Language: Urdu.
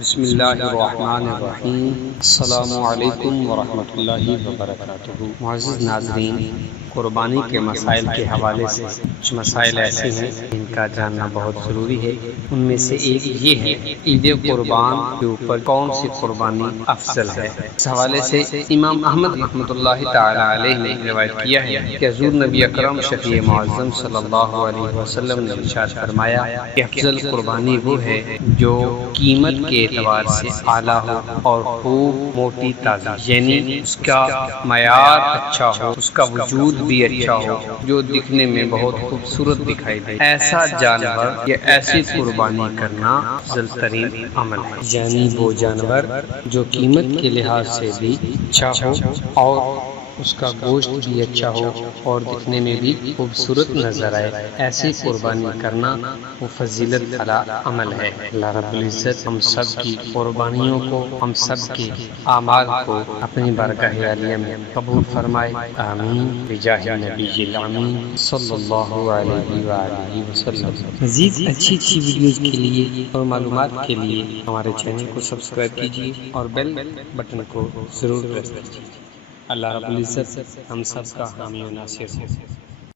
بسم اللہ الرحمن الرحیم۔ السلام علیکم ورحمۃ اللہ وبرکاتہ۔ معزز ناظرین، قربانی کے مسائل کے حوالے سے کچھ مسائل ایسے ہیں جن کا جاننا بہت ضروری ہے۔ ان میں سے ایک یہ ہے عید قربان کے اوپر کون سی قربانی افضل ہے۔ اس حوالے سے امام احمد رحمۃ اللہ تعالی علیہ نے روایت کیا ہے کہ حضور نبی اکرم شفیع معظم صلی اللہ علیہ وسلم نے ارشاد فرمایا کہ افضل قربانی وہ ہے جو قیمت کے اعتبار سے اعلیٰ ہو اور خوب موٹی تازی، یعنی اس کا معیار اچھا ہو، اس کا وجود بھی اچھا ہو، جو دکھنے میں بہت خوبصورت دکھائی دے۔ ایسا جانور یا ایسی قربانی کرنا افضل ترین عمل ہے، یعنی وہ جانور جو قیمت کے لحاظ سے بھی اچھا ہو اور اس کا گوشت بھی اچھا ہو اور دکھنے میں بھی خوبصورت نظر آئے۔ ایسی قربانی کرنا وہ فضیلت والا عمل ہے۔ اللہ رب العزت ہم سب کی قربانیوں کو، ہم سب کے اعمال کو اپنی بارگاہ عالیہ میں قبول فرمائے، آمین بجاہ نبی الامین صلی اللہ علیہ وآلہ وسلم۔ مزید اچھی ویڈیوز کے لیے اور معلومات کے لیے ہمارے چینل کو سبسکرائب کیجیے اور بیل بٹن کو ضرور پریس کیجیے۔ اللہ رب العزت ہم سب کا حامی و ناصر ہو۔